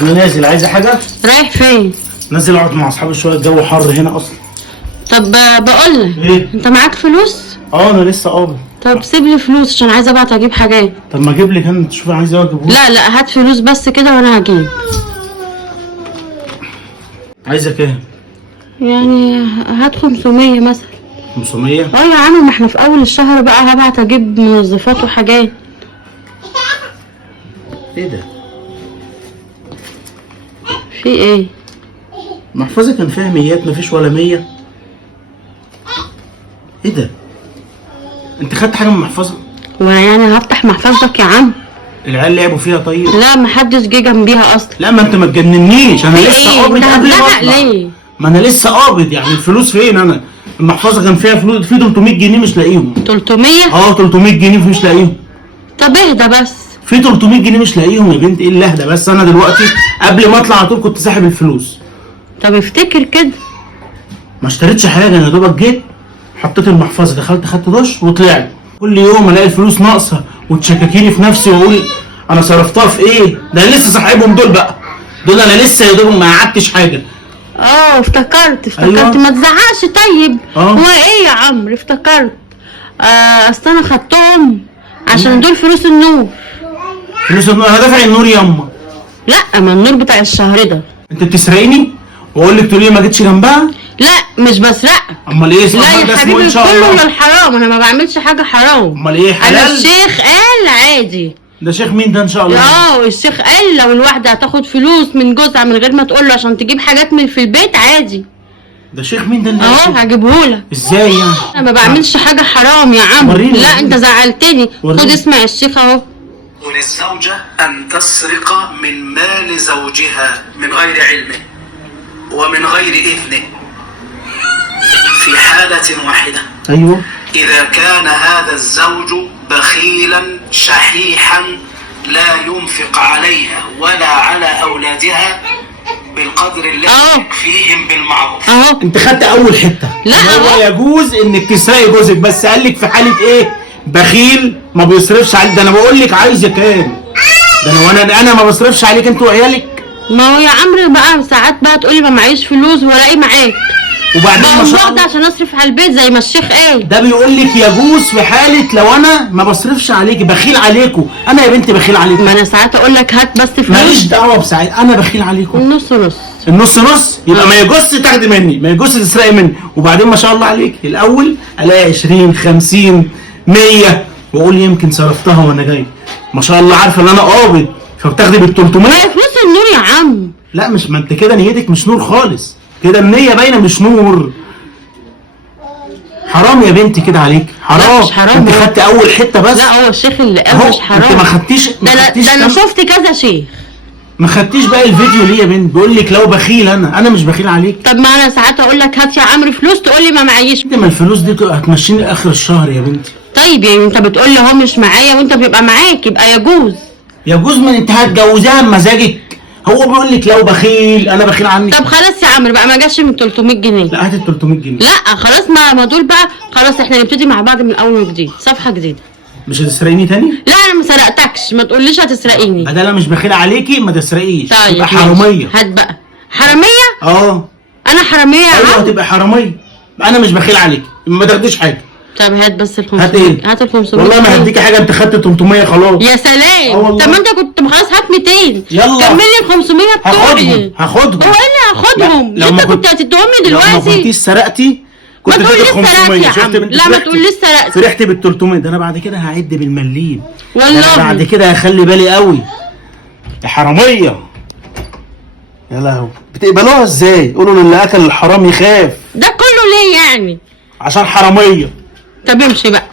انا نازل. عايزه حاجه؟ رايح فين؟ نازل اقعد مع اصحابي شويه، الجو حر هنا اصلا. طب بقول لك ايه؟ انت معاك فلوس؟ انا لسه قابض. طب سيب لي فلوس عشان عايزه ابعت اجيب حاجات. طب ما اجيب لك انا، تشوفي عايزه ايه اجيبه. لا هات فلوس بس كده وانا هجيب. عايزه كام؟ يعني هات 500 مثلا. 500؟ يا عم ما احنا في اول الشهر بقى، هبعت اجيب منظفات وحاجات. ايه ده؟ في ايه؟ محفظه كان فيها ميات، مفيش ولا 100. ايه ده؟ انت خدت حاجه من المحفظه؟ وانا يعني هفتح محفظتك يا عم؟ العيال لعبوا فيها طيب؟ لا محدش جه جنبيها اصلا. لا ما انت ما تجننيش، انا لسه قابض قبل ما اطلع. ليه؟ ما انا لسه قابض، يعني الفلوس فين؟ انا المحفظه كان فيها فلوس، في 300 جنيه مش لاقيهم. 300؟ 300 جنيه مش لاقيهم. طب اهدى بس. في 300 جنيه مش لاقيهم يا بنت. ايه اللي اهدى بس؟ انا دلوقتي قبل ما اطلع على طول كنت ساحب الفلوس. طب افتكر كده. ما اشتريتش حاجه، انا دوبك جيت حطيت المحفظه، دخلت خدت دش وطلعت. كل يوم الاقي الفلوس ناقصه وتشككيني في نفسي واقول انا صرفتها في ايه؟ ده انا لسه صاحبهم دول بقى. دول انا لسه يا دوب ما قعدتش حاجه. افتكرت. أيوة. ما تزعقش طيب. هو ايه يا عمرو؟ افتكرت. اصل انا خدتهم عشان دول فلوس النور. فلوس النور؟ انا دافع النور ياما. لا ما النور بتاع الشهر ده. انت بتسرقيني واقول لك تقولي ما جيتش جنبها؟ لا مش بسرقك. امال ايه؟ لا يا ده اسمه حبيبي ان شاء كله الله. للحرام، انا ما بعملش حاجه حرام. امال ايه حلال؟ انا الشيخ قال عادي. ده شيخ مين ده ان شاء الله؟ الشيخ قال لو الواحده هتاخد فلوس من جوزها من غير ما تقول له عشان تجيب حاجات من في البيت عادي. ده شيخ مين ده؟ هجيبهولك. ازاي يعني؟ انا ما بعملش حاجه حرام يا عم. وريني. لا انت زعلتني. وريني. خد اسمع الشيخ اهو. للزوجة أن تسرق من مال زوجها من غير علمه ومن غير إذنه في حالة واحدة. ايوه. إذا كان هذا الزوج بخيلا شحيحا لا ينفق عليها ولا على أولادها بالقدر الذي يكفيهم بالمعروف. انت خدت اول حته. لا هو يجوز انك تسرقي جوزك، بس قال لك في حاله ايه؟ بخيل ما بيصرفش عليك. ده انا بقول لك عايزه كام؟ ده انا ما بصرفش عليك انت وعيالك. ما هو يا عمرو بقى ساعات بقى تقولي ما معيش فلوس ولا ايه معاك. وبعدين ما شاء الله عشان اصرف على البيت زي ما الشيخ قال. ده بيقول لك يجوز في حاله لو انا ما بصرفش عليكي، بخيل عليكم. انا يا بنتي بخيل عليكم. ما انا ساعات اقول لك هات بس فلوس. ماليش دعوه بساعات، انا بخيل عليكم. نص نص. النص نص يبقى ما يجوزش تاخدي مني، ما يجوزش تسرقي مني. وبعدين ما شاء الله عليك الاول الاقي 20 50 100 واقول يمكن صرفتها وانا جاي. ما شاء الله عارفه ان انا قابض فبتاخدي بال 300. ما هي فلوس النور يا عم. لا مش، ما انت كده نيتك مش نور خالص، كده النية باينه مش نور. حرام يا بنتي كده عليك، حرام. لا مش حرام. انت خدت اول حته بس. لا هو الشيخ اللي قال مش حرام. انت ما خدتيش ده انا شفت كذا شيخ. ما خدتيش بقى الفيديو ليه يا بنت؟ بيقول لك لو بخيل انا مش بخيل عليك. طب ما انا ساعات اقول لك هات يا عمرو فلوس تقول لي ما معيش. انت ما الفلوس دي هتمشيني لاخر الشهر يا بنتي. طيب يعني انت بتقول لي هو مش معايا وانت بيبقى معاك يبقى يجوز. يجوز من انت هتجوزها بمزاجك. هو بيقول لك لو بخيل انا بخيل عنك. طب خلاص يا عمرو بقى ما جاش من 300 جنيه. لا هات ال 300 جنيه. لا خلاص ما دول بقى خلاص احنا نبتدي مع بعض من اول وجديد، صفحه جديده. مش هتسرقيني تاني؟ لا انا ما سرقتكش، ما تقوليش هتسرقيني. بدل انا مش بخيل عليكي ما تسرقيش. طيب تبقى حراميه. هات بقى. حراميه؟ انا حراميه يا ايوه عم. هتبقى حراميه. انا مش بخيل عليكي، ما تاخديش حاجه. طب هات بس ال 500. هات ايه؟ هات ال 500. والله ما هديكي حاجه، انت خدت 300 خلاص. يا سلام. طب ما انت كنت خلاص هات 200. يلا كمل لي ال 500 بتوعي. هاخدهم. هو ايه اللي هاخدهم؟ انت كنت هتديهم لي دلوقتي. لو ما كنتيش سرقتي كنت ما تقوليش اديتك سرقت 500. يا عم. لا ما تقوليش سرقت. فرحت بال 300. ده انا بعد كده هعد بالمليم. والله انا بعد كده هخلي بالي قوي. يا حراميه. يا لهوي، بتقبلوها ازاي؟ قولوا للي اكل الحرام يخاف. ده كله ليه يعني؟ عشان حراميه. طب امشي بقى.